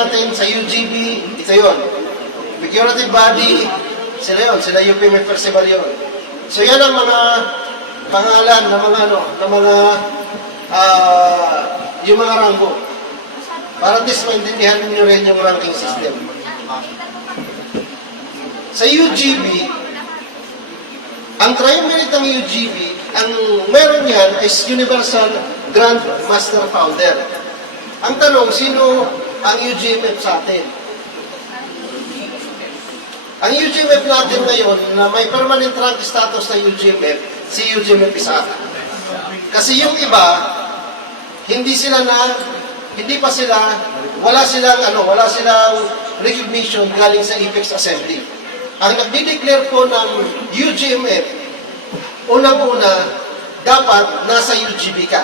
natin sa UGB, ito yun. Figurative body, sila yun, sila UP Med Percival yun. So yan ang mga pangalan ng mga yung mga ranggo. Para at least maintindihan niyo rin yung ranking system. Sa UGB, ang triumvirate ng UGB, ang meron yan is Universal Grand Master Founder. Ang tanong, sino ang UGMF sa atin? Ang UGMF natin ngayon, na may permanent rank status na UGMF, si UGMF isa. Kasi yung iba, wala silang recognition galing sa Apex Assembly. Ang nagdi-declare po ng UGMF, unang-una, dapat nasa UGB ka.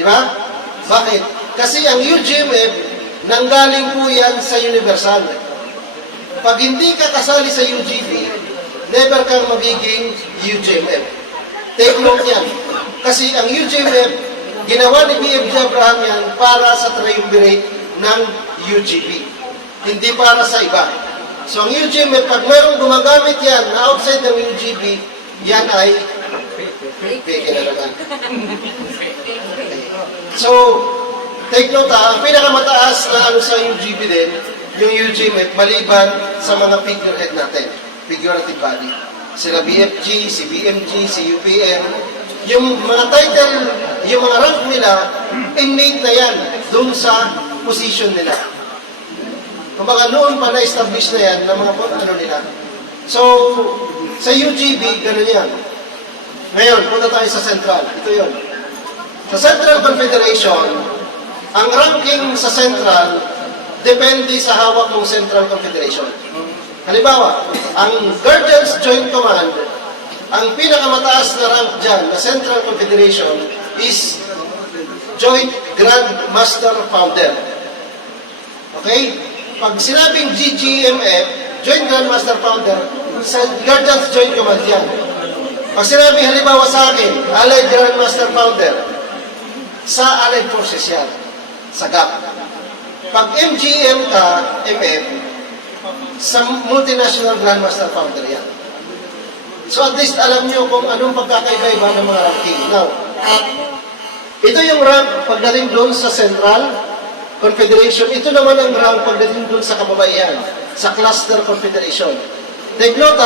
Di ba? Bakit? Kasi ang UGMF, nanggaling po yan sa Universal. Pag hindi ka kasali sa UGB, never kang magiging UGMF. Take note yan. Kasi ang UGMF, ginawa ni BFG Abraham yan para sa triumvirate ng UGB. Hindi para sa iba. So ang UGMF, pag mayroong gumagamit yan na outside ng UGB, yan ay peke na naman. So, take note ang pinakamataas na ano sa UGB din, yung UGMF, maliban sa mga figurehead natin, figurative body. Sila BFG, si BMG, si UPM, yung mga title, yung mga rank nila, innate na yan dun sa position nila. Kumbaga noon pa na-establish na yan ng mga ano nila. So, sa UGB, gano'n yan. Ngayon, punta tayo sa Central. Ito yun. Sa Central Confederation, ang ranking sa Central, depende sa hawak ng Central Confederation. Halimbawa, ang Guardians Joint Command, ang pinakamataas na rank dyan na Central Confederation is Joint Grand Master Founder. Okay? Pag sinabing GGMF, Joint Grand Master Founder, sa Guardians Joint Command yan. Pag sinabing halimbawa sa akin, Allied Grand Master Founder, sa Allied Forces yan, sa GAP. Pag MGM ka, MF, sa Multinational Grand Master Founder yan. So at least alam nyo kung anong pagkakaiba-iba ng mga ranking. Now, ito yung rank pagdating doon sa Central Confederation. Ito naman ang rank pagdating doon sa kababaihan, sa Cluster Confederation. Take note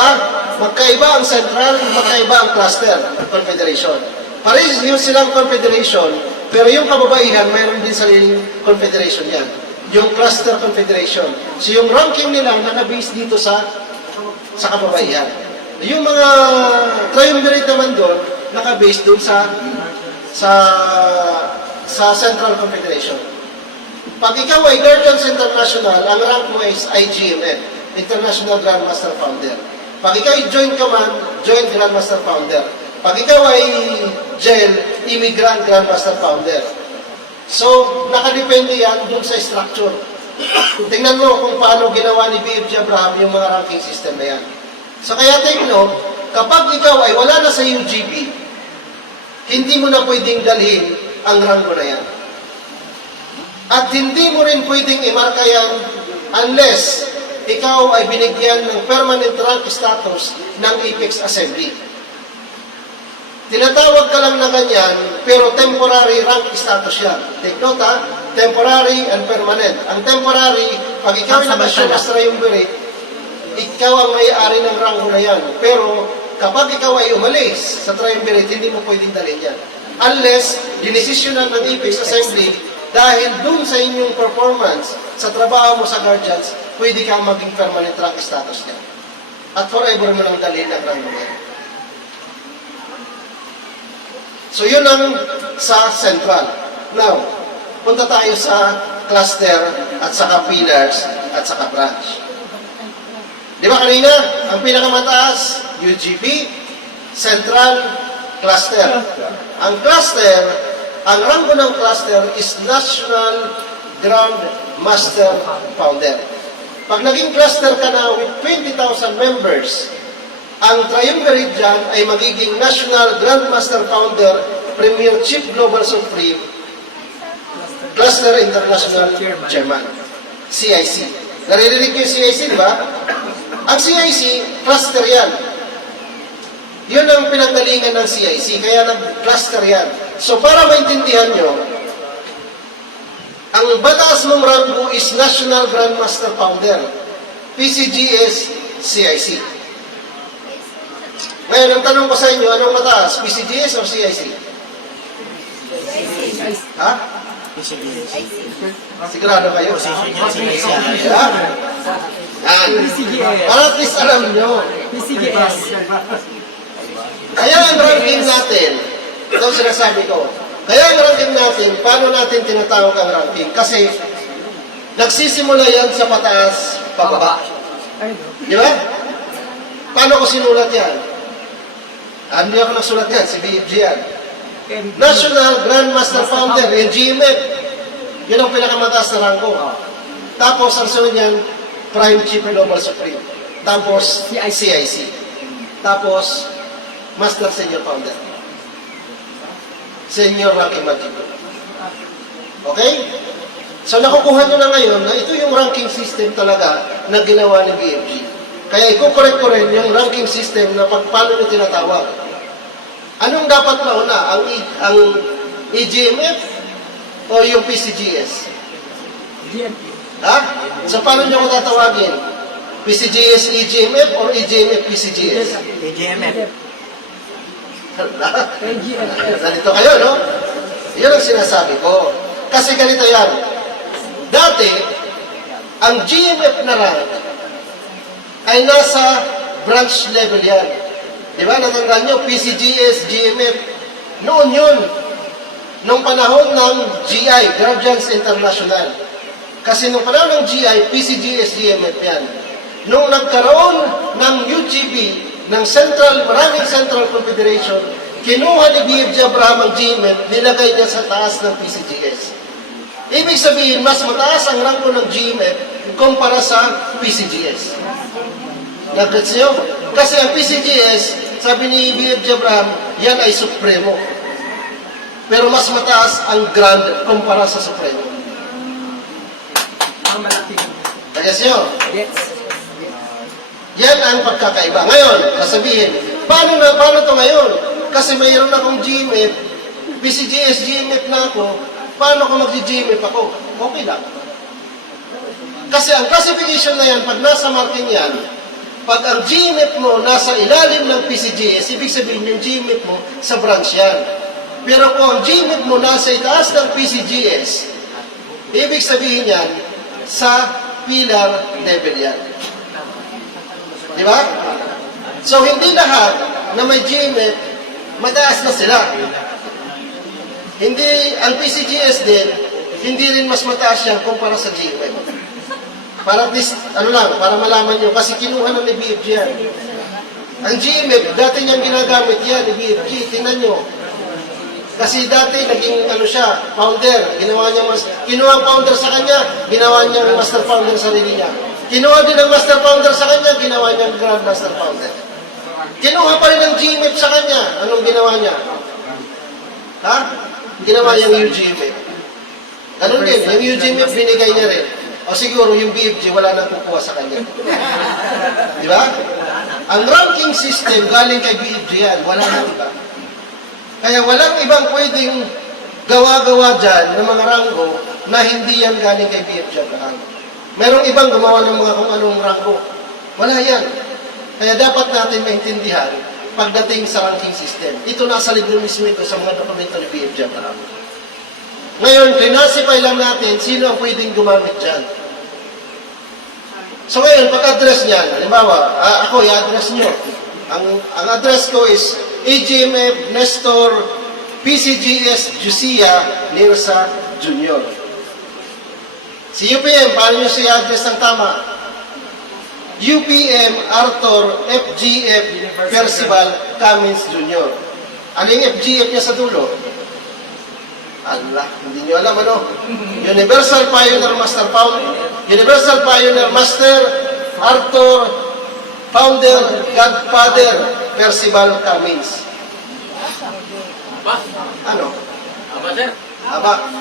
magkaiba ang Central, magkaiba ang Cluster Confederation. Pares yung silang Confederation, pero yung kababaihan, mayroon din sariling Confederation yan. Yung Cluster Confederation. So yung ranking nila nakabase dito sa kababaihan. Yung mga triumvirate naman doon, nakabase doon sa Central Confederation. Pag ikaw ay Guardians International, ang rank mo is IGMF, International Grand Master Founder. Pag ikaw ay Joint Command, Joint Grand Master Founder. Pag ikaw ay JEL, Immigrant Grand Master Founder. So, nakadepende yan dun sa structure. Tingnan mo kung paano ginawa ni BFG Abraham yung mga ranking system na yan. So, kaya take note, kapag ikaw ay wala na sa UGB, hindi mo na pwedeng dalhin ang rango na yan. At hindi mo rin pwedeng imarka yan unless ikaw ay binigyan ng permanent rank status ng Apex Assembly. Tinatawag ka lang na ganyan, pero temporary rank status yan. Take note temporary and permanent. Ang temporary, pag ikaw ay nakasyon as triumvirate, ikaw ang may-ari ng rango na yan. Pero kapag ikaw ay umalis sa triumvirate, hindi mo pwedeng dalhin yan. Unless, dinesisyonan ng Apex Assembly, dahil dun sa inyong performance, sa trabaho mo sa Guardians, pwede kang maging permanent rank status niya. At forever mo lang dalhin ang rango niya. So yun ang sa Central. Now, punta tayo sa cluster at saka pillars at saka branch. Di ba kanina, ang pinakamataas, UGB, Central, Cluster. Ang cluster, ang rango ng cluster is National Grand Master Founder. Pag naging cluster ka na with 20,000 members, ang triumvirate dyan ay magiging National Grand Master Founder, Premier Chief Global Supreme, Cluster International Chairman. CIC. Naririnig niyo yung CIC, di ba? Ang CIC, cluster yan. Yun ang pinanggalingan ng CIC, kaya nag-cluster yan. So para maintindihan nyo, ang mataas mong rango is National Grandmaster Founder. PCGS, CIC. Ngayon, ang tanong ko sa inyo, anong mataas? PCGS o CIC? Ha? Sigurado kayo? Ha? Yan. Para at least alam nyo. Kaya ang ranking natin, ito sinasabi ko, kaya ang ranking natin, paano natin tinatawag ang ranking? Kasi, nagsisimula yan sa pataas, pababa. Di ba? Paano ko sinulat yan? Hindi ako nagsulat yan, si BFG yan. National Grandmaster Founder, yung GMF. Yun ang pinakamataas na rango. Tapos, ang sunod yan, Prime Chief Global Supreme. Tapos, CIC. Tapos, Master Senior Founder. Senior ranking magico. Okay? So, nakukuha nyo na ngayon na ito yung ranking system talaga na ginawa ni BFG. Kaya ikukorek ko rin yung ranking system na paano nyo tinatawag. Anong dapat mauna? Ang EGMF o yung PCGS? Ha? So, paano nyo ko tatawagin? PCGS EGMF or EGMF PCGS? EGMF. Ganito kayo, no? Yun ang sinasabi ko. Kasi ganito yan. Dati, ang GMF na rank ay nasa branch level yan. Di ba? Natandaan nyo, PCGS, GMF. Noon yun. Nung panahon ng GI, Guardians International. Kasi nung panahon ng GI, PCGS, GMF yan. Nung nagkaroon ng UGB, ng maraming Central Confederation, kinuha ni BFG Abraham ang GMF, nilagay niya sa taas ng PCGS. Ibig sabihin, mas mataas ang rango ng GMF kumpara sa PCGS. Nag-gets nyo? Kasi ang PCGS, sabi ni BFG Abraham, yan ay supremo. Pero mas mataas ang grand kumpara sa supremo. Nag-gets nyo? Yes. Yan ang pagkakaiba. Ngayon, sasabihin, paano to ngayon? Kasi mayroon akong GMF, PCGS, GMF na ako, paano ko mag-GMF ako? Okay lang. Kasi ang classification na yan, pag nasa marking yan, pag ang GMF mo nasa ilalim ng PCGS, ibig sabihin yung GMF mo sa branch yan. Pero kung ang GMF mo nasa itaas ng PCGS, ibig sabihin yan sa pillar level yan. Di ba? So, hindi lahat na may GMF, mataas na sila. Hindi, ang PCGS din, hindi rin mas mataas yan kumpara sa GMF. Para at least, para malaman nyo, kasi kinuha na ni BFG yan. Ang GMF, dati niyang ginagamit yan ni BFG, tingnan nyo. Kasi dati, naging siya, founder, kinuha ang founder sa kanya, ginawa niyang master founder sa sarili niya. Kinuha din ang master founder sa kanya, ginawa niyang grand master founder. Kinuha pa rin ang GMF sa kanya, anong ginawa niya? Ha? Ginawa niyang UGMF. Ganun din, yung UGMF binigay niya rin. O siguro yung BFG wala nang kukuha sa kanya. Di ba? Ang ranking system galing kay BFG yan, wala nang iba. Kaya walang ibang pwedeng gawa-gawa dyan ng mga ranggo na hindi yan galing kay BFG Abraham. Merong ibang gumawa ng mga kung anong ranggo. Wala yan. Kaya dapat natin maintindihan pagdating sa ranking system. Ito nasa libro mismo ito sa mga dokumento ni BFG Abraham. Ngayon, classify lang natin sino ang pwedeng gumamit dyan. So ngayon, pag-address niyan, halimbawa, ako i-address nyo. Ang address ko is EGMF Nestor PCGS Jusia Nirsa Jr. Si UPM, paano nyo siya address ng tama? UPM Arthur FGF Percival Cummins Jr. Aling FGF niya sa dulo? Allah, hindi nyo alam ano? Universal Pioneer Master Universal Pioneer Master Arthur Founder Godfather Percival Cummins. Ba? Ano? Apa, sir?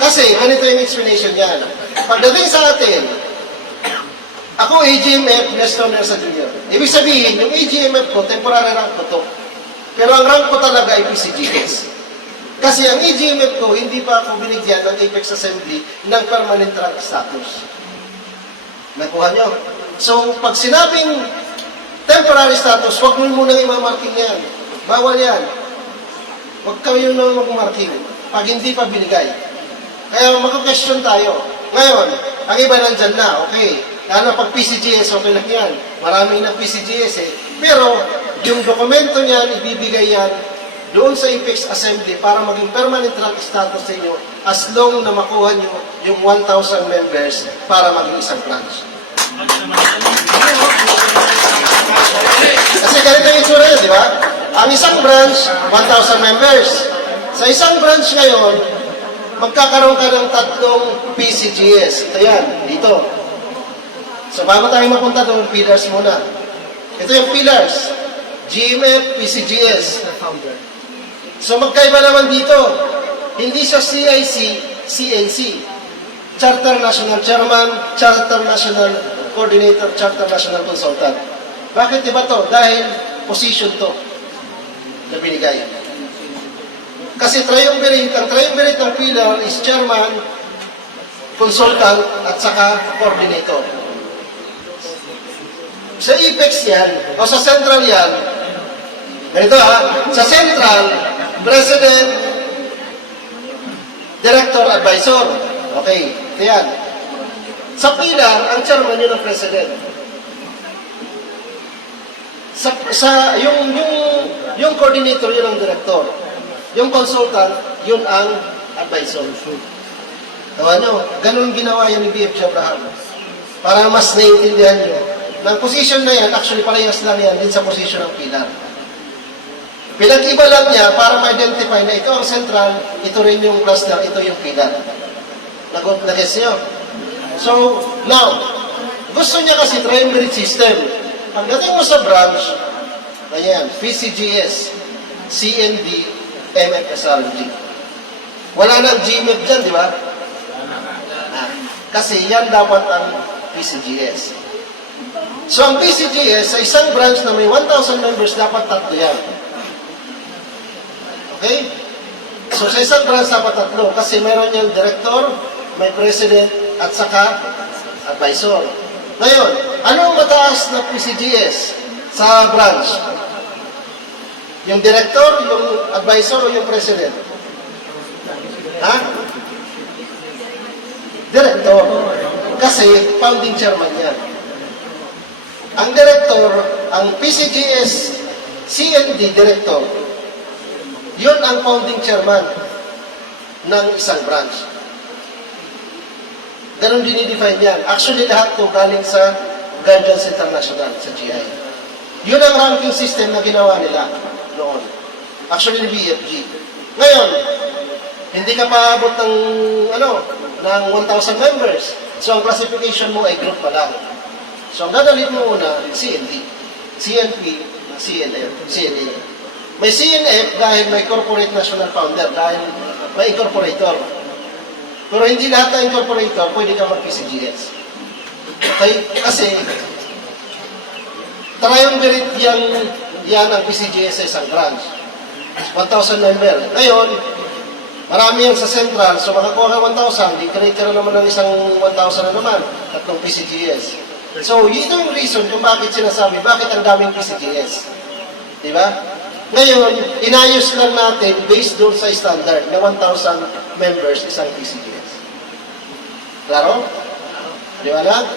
Kasi, ganito yung explanation niyan. Pagdating sa atin, ako AGMF, Nestor Nersa Jr. Ibig sabihin, yung AGMF ko, temporary rank ko to. Pero ang rank ko talaga ay PCGS. Kasi ang AGMF ko, hindi pa ako binigyan ng Apex Assembly ng permanent rank status. Nakuha nyo? So, pag sinabing temporary status, huwag mo munang imamarking yan. Bawal yan. Huwag kayo na mag-marking pag hindi pa binigay. Kaya mag-question tayo. Ngayon, ang iba nandyan na, okay. Lalo pag PCGS, okay lang yan. Marami ng PCGS eh. Pero, yung dokumento niyan, ibibigay yan doon sa Apex Assembly para maging permanent rank status sa inyo as long na makuha nyo yung 1,000 members para maging isang branch. Kasi ganito yung itsura yun, di ba? Ang isang branch, 1,000 members. Sa isang branch ngayon, magkakaroon ka ng 3 PCGS. Ito yan, dito. So bago tayo mapunta doon, pillars muna. Ito yung pillars. GMF, PCGS. So magkaiba naman dito. Hindi siya CIC, CNC. Charter National Chairman, Charter National Coordinator, Charter National Consultant. Bakit iba to? Dahil position to na binigay. Kasi ang triumvirate ng pillar is Chairman, Consultant, at saka Coordinator. Sa Apex yan, o sa Central yan, ganito sa Central, President, Director, Advisor. Okay, ito yan. Sa Pilar, ang chairman yun ang President. Yung coordinator, yun ang Director. Yung consultant, yun ang advisor. Tawa nyo, ganun ginawa yan ni BFG Abraham. Para mas naiintindihan nyo. Ng position na yan, actually parehas lang yan din sa position ng Pilar. Pinag-iba lang niya para ma-identify na ito ang central, ito rin yung cluster, ito yung Pilar. Nag-guess nyo? So, now, gusto niya kasi triumvirate system. Pagdating mo sa branch, ayan, PCGS, CND, MFSRG. Wala nang GMF dyan, di ba? Kasi yan dapat ang PCGS. So, ang PCGS, sa isang branch na may 1,000 members, dapat 3 yan. Okay? So, sa isang branch, dapat 3. Kasi meron yung director, may president, at saka advisor. Ngayon, anong mataas na PCGS sa branch? Yung director, yung advisor, o yung president? Ha? Director. Kasi, founding chairman yan. Ang director, ang PCGS, CND director, yun ang founding chairman ng isang branch. Ganun dinidefine yan. Actually, lahat to galing sa Guardians International, sa GI. Yun ang ranking system na ginawa nila noon. Actually, ni BFG. Ngayon, hindi ka paabot ng, ng 1,000 members. So, ang classification mo ay group pa lang. So, ang dadalhin mo muna, CND, CNP, CNF, CNA. May CNF dahil may corporate national founder, dahil may incorporator. Pero hindi lahat ng incorporator pwede ka mag-PCGS. Okay? Kasi, triumvirate yan ang PCGS sa isang branch. 1,000 member. Ngayon, marami yan sa central, so makakuha ka 1,000, di-create ka na naman ng isang 1,000 na naman, 3 PCGS. So, yun yung reason kung bakit sinasabi, bakit ang daming PCGS. Diba? Ngayon, inayos lang natin based doon sa standard na 1,000 members isang PCGS. Klaro? Di ba na?